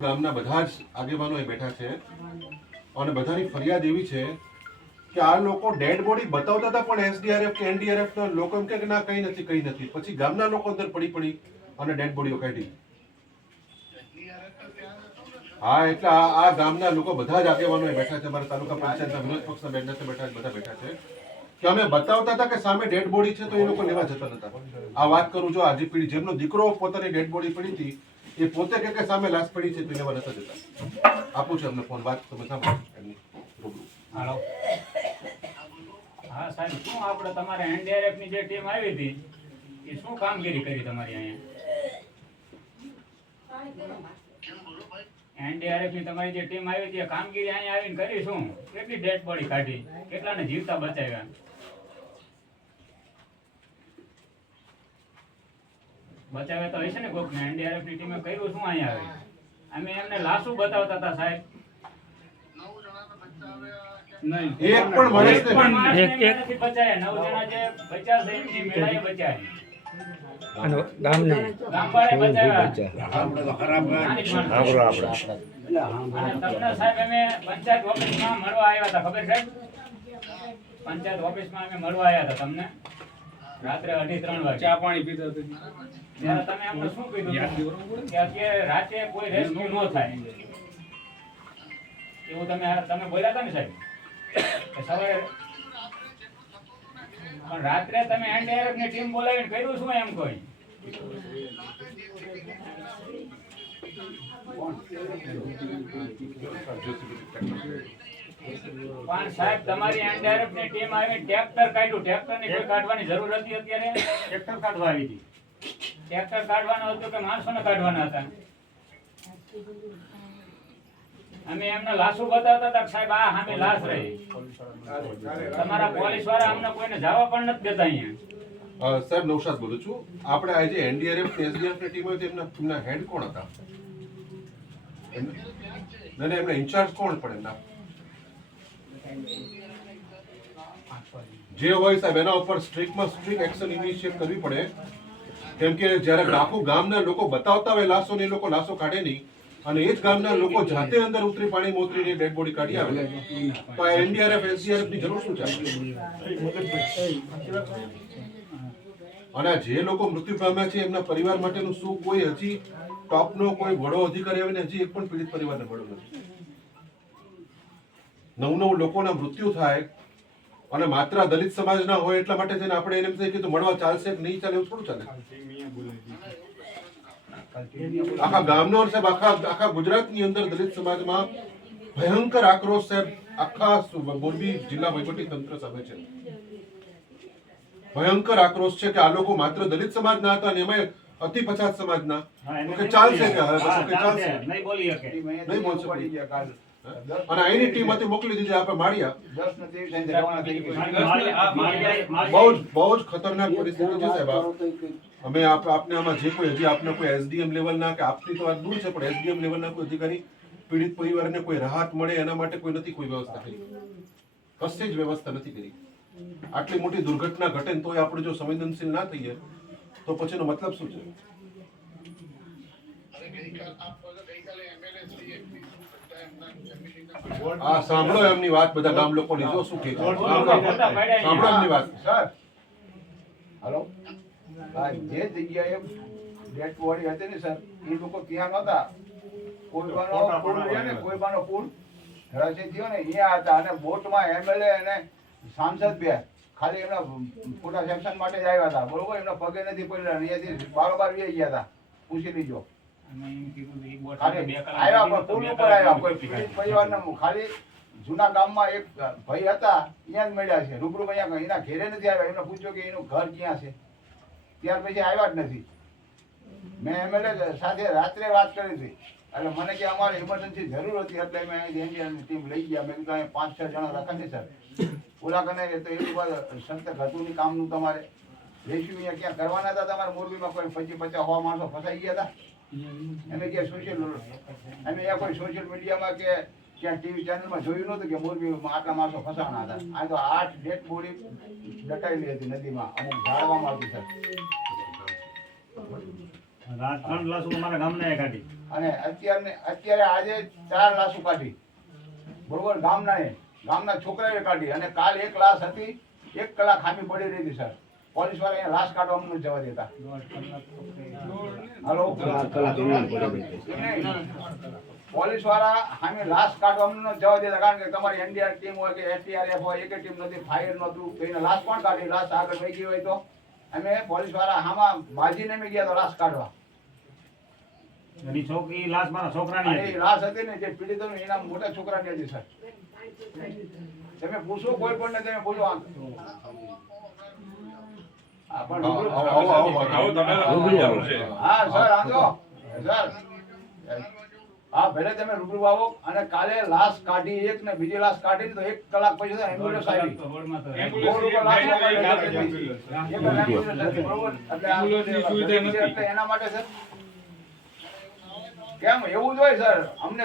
ગામના બધા જ આગેવાનો એ બેઠા છે. અને બધાની ફરિયાદ એવી છે કે આ લોકો ડેડ બોડી બતાવતા હતા પણ એસડીઆરએફ કે એનડીઆરએફ ના લોકો એમ કે ના, કઈ નથી કઈ નથી. પછી ગામના લોકો અંદર પડી પડી અને ડેડ બોડીઓ કાઢી. હા, એટલે આ ગામના લોકો બધા જ આગેવાનો બેઠા છે. અમારા તાલુકા પંચાયતના વિરોધ પક્ષના બેઠા બેઠા બધા બેઠા છે. કે અમે બતાવતા હતા કે સામે ડેડ બોડી છે તો એ લોકો લેવા જતા નતા. આ વાત કરું જો આજે પીડી જેમનો દીકરો પોતાની ડેડ બોડી પડી હતી એ પોતે કે કે સામે લાશ પડી છે તો લેવા નતા જતા આપું છું અમને ફોન વાત તમે સાંભળો. એમની. હાલો. હા, સાહેબ, શું આપણે તમારે એનડીઆરએફની જે ટીમ આવી હતી, એ શું કામગીરી કરી તમારી અહીંયા? એનડીઆરએફની તમારી જે ટીમ આવી હતી કામગીરી અહીંયા આવીને કરી શું? કેટલી ડેડ બોડી કાઢી? કેટલાને જીવતા બચાવ્યા? બચાવ્યા તો હશે ને કોઈક ને? એનડીઆરએફની ટીમે કર્યું શું અહીંયા આવે? અમે એમને લાશું બતાવતા હતા સાહેબ. એક પણ માણસને પણ માણસને એમને બચાયા. નવ જણા જે બચ્યા છે એમની મેળાએ બચાયા. અને ગામને ગામવાળાએ બચાવ્યા. નાની માણસો. આપણો. આપણે તમને સાહેબ અમે પંચાયત ઓફિસમાં મળવા આવ્યા હતા ખબર સાહેબ પંચાયત ઓફિસમાં અમે મળવા આવ્યા હતા તમને. રાત્રે અઢી ત્રણ વાગે. ચા પાણી પીતા હતા ત્યારે તમે આપણે શું કીધું? કે અત્યારે રાતે કોઈ રેસ્ક્યુ ન થાય. એવું તમે તમે બોલ્યા હતા ને સાહેબ? કે સવારે પણ રાત્રે તમે એનડીઆરએફની ટીમ બોલાવીને કર્યું શું એમ કોઈ? પણ સાહેબ તમારી એનડીઆરએફની ટીમ આવી ટ્રેક્ટર કાઢ્યું. ટ્રેક્ટરની કોઈ કાઢવાની જરૂર હતી અત્યારે? ટ્રેક્ટર કાઢવા આવી હતી. ટ્રેક્ટર કાઢવાનો હતો કે માણસોને કાઢવાના હતા? અમે એમને લાશો બતાવતા હતા સાહેબ આ સામે લાશ રહી. તમારા પોલીસવાળા અમને કોઈને જવા પણ નથી દેતા અહીંયા. સર સાહેબ નૌશાદ બોલું છું. આપણે આજે એનડીઆરએફ એસડીએફની ટીમ હોય એમના એમના હેડ કોણ હતા? એમ- ના ના, એમના ઇન્ચાર્જ કોણ પણ એમના? જે હોય સાહેબ, એના ઉપર સ્ટ્રિક્ટમાં સ્ટ્રિક્ટ એક્શન ઇનિશિયેટ કરવી પડે. કેમ કે જ્યારે આખું ગામના લોકો બતાવતા હોય, લાશો ને એ લોકો લાશો કાઢે નહીં. અને એ જ ગામના લોકો જાતે અંદર ઉતરી પાણી ઉતરીને ડેડ બોડી કાઢી આવે. તો આ એનડીઆરએફ એસડીઆરએફની જરૂર શું છે? અને જે લોકો મૃત્યુ પામ્યા છે, એમના પરિવાર માટેનું શું કોઈ હજી ટોપનો કોઈ વડો અધિકારી આવીને હજી એક પણ પીડિત પરિવારને મળ્યો નથી. નવ નવ લોકોના મૃત્યુ થાય અને માત્ર દલિત સમાજના હોય એટલા માટે થઈને આપણે એને એમ થાય કે મળવા ચાલશે કે નહીં ચાલે એવું થોડું ચાલે. આખા ગામનો સાહેબ આખા આખા ગુજરાતની અંદર દલિત સમાજમાં ભયંકર આક્રોશ સાહેબ આખા મોરબી જિલ્લા વહીવટી તંત્ર સામે છે. ભયંકર આક્રોશ છે કે આ લોકો માત્ર દલિત સમાજના હતા અને એમાં અતિ પછાત સમાજના. ચાલશે કે ચાલશે. નહીં બોલી શકે. નહીં બોલી પડી. અને અહીંની ટીમ હતી મોકલી દીધી આપણે માળિયા. બહુ જ બહુ જ ખતરનાક પરિસ્થિતિ છે સાહેબ. અમે આપને આમાં જે કોઈ હજી આપને કોઈ એસડીએમ લેવલના કે આપની તો વાત દૂર છે, પણ એસડીએમ લેવલના કોઈ અધિકારી, પીડિત પરિવારને કોઈ રાહત મળે એના માટે કોઈ નથી કોઈ વ્યવસ્થા કરી. કશી જ વ્યવસ્થા નથી કરી. આટલી મોટી દુર્ઘટના ઘટે ને તોય આપણે જો સંવેદનશીલ ના થઈએ, તો પછીનો મતલબ શું છે? આ સાંભળો એમની વાત બધા ગામ લોકોની જો શું કે સાંભળો. એમની વાત. Sir hello. આ જે જગ્યાએ ડેટ બોડી હતી ને સર એ લોકો ત્યાં નહોતા. કોઈ બાનો પુલ ને કોઈ બાનો પુલ ધરાશયી થયો ને અહીંયા હતા અને બોટમાં એમએલએ અને સાંસદ બે. ખાલી એમના ફોટા સેક્શન માટે જ આવ્યા હતા. બરોબર? એમના પગે નથી પડ્યા. અહીંયાથી બારોબાર વી ગયા હતા. પૂછી લીજો. ખાલી ઉપર જૂના ગામમાં એક ભાઈ હતા ત્યાં જ મળ્યા છે. રૂબરૂ અહીંયા એના ઘેરે નથી આવ્યા. એમને પૂછ્યું કે એનું ઘર ક્યાં છે? ત્યાર પછી આવ્યા જ નથી. મેં એમએલએ સાથે રાત્રે વાત કરી હતી. એટલે મને કે અમારે ઇમરજન્સી જરૂર હતી એટલે મેં અહીંથી ટીમ લઈ ગયા. મેં કીધું અહીંયા પાંચ છ જણા રાખે છે સર ઓલા કને તો એ બધું સંત ઘતુની કામનું તમારે. રેસ્યુ અહીંયા ક્યાં કરવાના હતા તમારે મોરબીમાં? કોઈ પચીસ પચાસ હોવા માણસો ફસાઈ ગયા હતા? એમે કે સોશિયલ અમે એ કોઈ સોશિયલ મીડિયામાં કે ક્યાં ટીવી ચેનલમાં જોયું નહોતું કે મોરબીમાં આટલા માણસો ફસાવાના હતા. આ તો આઠ ડેટ બોડી દટાયેલી હતી નદીમાં. અમુક ઝાડવામાં હતી સર રાત ત્રણ લાશ અમારા ગામના એ કાઢી. અને અત્યારને અત્યારે આજે ચાર લાશો કાઢી બરોબર? ગામના એ. ગામના છોકરાએ કાઢી. અને કાલ એક લાશ હતી. એક કલાક ખામી પડી રહી હતી સર પોલીસવાળા અહીંયા લાશ કાઢવા અમને જવા દેતા. હલો? પોલીસવાળા સામે લાશ કાઢવા અમને જવા દેતા કારણ કે તમારી એનડીઆર ટીમ હોય કે એસડીઆરએફ હોય એક ટીમ નથી ફાયર નહોતું તો એને લાશ કોણ કાઢી? લાશ આગળ વહી ગઈ હોય તો? અમે પોલીસવાળા આમાં બાજીને અમે ગયા તો લાશ કાઢવા. એની છોકરી લાશ મારા છોકરાની હતી. લાશ હતી ને જે પીડિતો એના મોટા છોકરાની હતી સર તમે પૂછો કોઈ પણ ને તમે પૂછો. હા, ભલે તમે રૂબરૂ આવો અને કાલે લાશ કાઢી એક ને બીજી લાશ કાઢી તો એક કલાક પછી એમ્બ્યુલન્સ આવી. એના માટે સર કેમ એવું જ હોય સર. અમને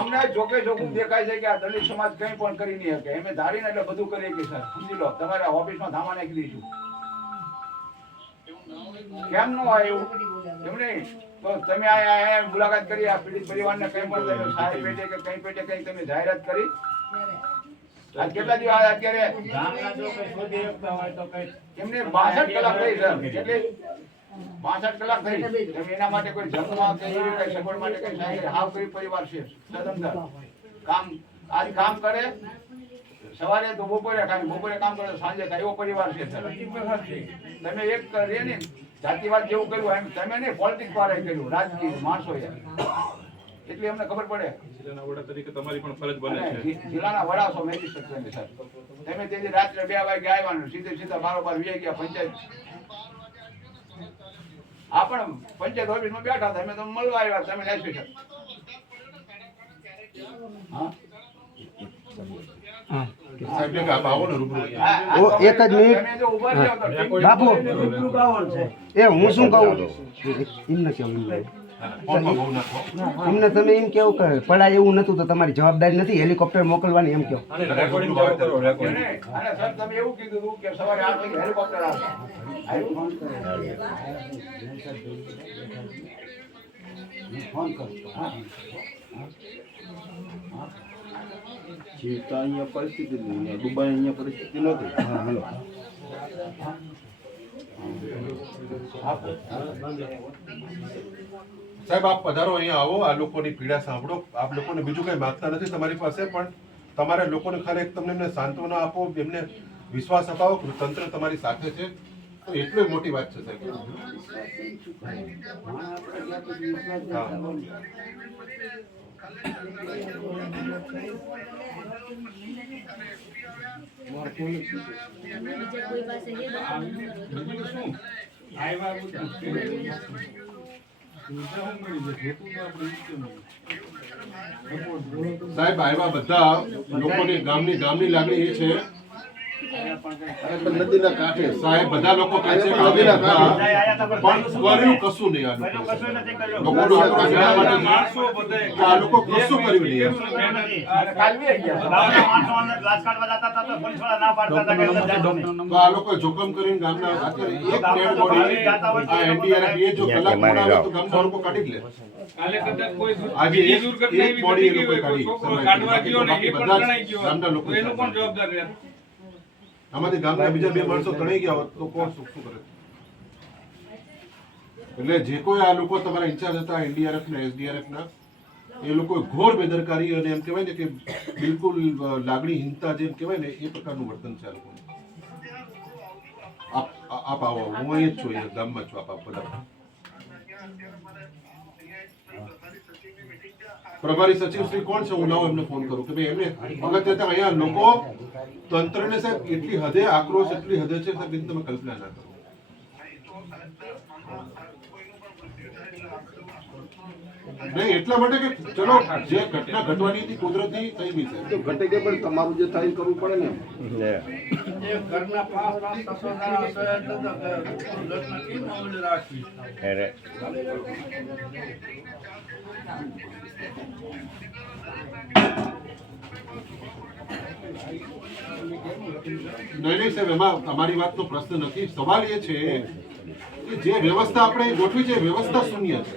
અમને જોકે જોખું દેખાય છે કે આ દલિત સમાજ કંઈ પણ કરી નહીં શકે. એમે ધારીને એટલે બધું કરીએ કે સર. સમજી લો તમારા ઓફિસમાં ધામા નાખી દઈશું કેમ ન હોય એવું એમ નહીં. તો તમે આ મુલાકાત કરી આ પીડિત પરિવારને કંઈ પણ તમે સારી પેટે કે કંઈ પેટે કંઈ તમે જાહેરાત કરી? આજ કેટલા દિવસ અત્યારે? ગામના જો કોઈ શોધી શકતા હોય તો કઈ એમને 62 કલાક થઈ સર. કેટલી 62 કલાક થઈ. એના માટે કોઈ જમવા કે એવી કઈ સગવડ માટે કઈ સાહેબ હાવ ગરીબ પરિવાર છે. સદંતર. કામ આજ કામ કરે સવારે તો બપોરે ખાલી બપોરે કામ કરે સાંજે ખાય એવો પરિવાર છે તમે એક કરીએ ને જાતિવાદ જેવું કર્યું એમ તમે નહીં પોલિટિક્સ વાળા કર્યું રાજકીય માણસો એટલે અમને ખબર પડે. જિલ્લાના વડા તરીકે તમારી પણ ફરજ બને છે. જિલ્લાના વડા છો મેજિસ્ટ્રેટ તમે તેથી રાત્રે બે વાગે આવ્યા સીધે સીધા બારોબાર વી ગયા પંચાયત આ પણ પંચાયત ઓફિસમાં બેઠા હતા અમે તમને મળવા આવ્યા તમે લેશો હા? તમે- એક જ મિનિટ. તમે તો બાપુ. એ હું શું કહું? એમને કેવું એમને તમે એમ કેવું કે પડાય એવું નતું તો તમારી જવાબદારી નથી હેલિકોપ્ટર મોકલવાની એમ કહો. રેકોર્ડિંગ કરો અને અને સર તમે એવું કીધું હતું કે સવારે આઠ વાગે હેલિકોપ્ટર આવશે આવ્યું? ફોન કરું. હા જીવતા અહીંયા પરિસ્થિતિ દુબઈ અહીંયા પરિસ્થિતિ નથી. હા હેલો. સાહેબ આપ પધારો અહીંયા આવો. આ લોકોની પીડા સાંભળો. આપ લોકોને બીજું કંઈ માગતા નથી તમારી પાસે પણ તમારે લોકોને ખાલી તમને એમને સાંત્વના આપો એમને વિશ્વાસ અપાવો કે તંત્ર તમારી સાથે છે. તો એટલી મોટી વાત છે સાહેબ. આવ્યા બધું. સાહેબ આવ્યા બધા લોકોની ગામની ગામની લાગણી એ છે પણ નદીના કાંઠે. સાહેબ બધા લોકો કહે છે પણ કર્યું કશું નહીં આ લોકો. લોકોનો માણસો આ લોકો કશું કર્યું નહીં કાલવી ગયા. આ લોકો જોખમ કરીને ગામના એક ડેડ બોડી આ એનડીઆરએફ એ જો કલાક મોડા તો ગામના લોકો કાઢી લે. કાલે કદાચ કોઈ આજે એક- દુર્ઘટના એક એવી body ઘટી એ લોકોએ ગઈ હોય, કોઈ કાઢી. કાઢવા ગયો ને એ પણ બધા ગયો ગામના લોકો તો પણ જવાબદાર રહે આમાંથી ગામના બીજા બે માણસો તણાઈ ગયા હોત તો કોણ શું શું કરે? એટલે જે કોઈ આ લોકો તમારા ઇન્ચાર્જ હતા એનડીઆરએફ ને એસડીઆરએફ ના, એ લોકો ઘોર બેદરકારી અને એમ કહેવાય ને કે બિલકુલ લાગણી લાગણીહીનતા જેમ કહેવાય ને એ પ્રકારનું વર્તન છે આ લોકોનું. આપ આપ આવો, હું અહીં જ છું, અહીંયા ગામમાં છું આપ બધા. પ્રભારી સચિવ શ્રી કોણ છે હું લાવો એમને ફોન કરું. કે ભાઈ એમને અગત્ય અહીંયા લોકો તંત્રને સાહેબ એટલી હદે આક્રોશ એટલી હદે છે સાહેબ તમે કલ્પના ના કરો. નહીં એટલા માટે કે ચલો જે ઘટના ઘટવાની હતી કુદરતી થઈ બી છે. તો ઘટે કે પણ તમારું જે થાય કરવું પડે ને? નહીં નહીં સાહેબ એમાં તમારી વાતનો પ્રશ્ન નથી. સવાલ એ છે કે જે વ્યવસ્થા આપણે ગોઠવી છે વ્યવસ્થા શૂન્ય છે.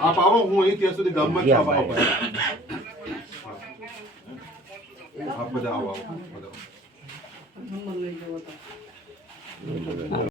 આપ આવો હું અહીં ત્યાં સુધી ગામમાં જ આવો આપ બધા આવો આવો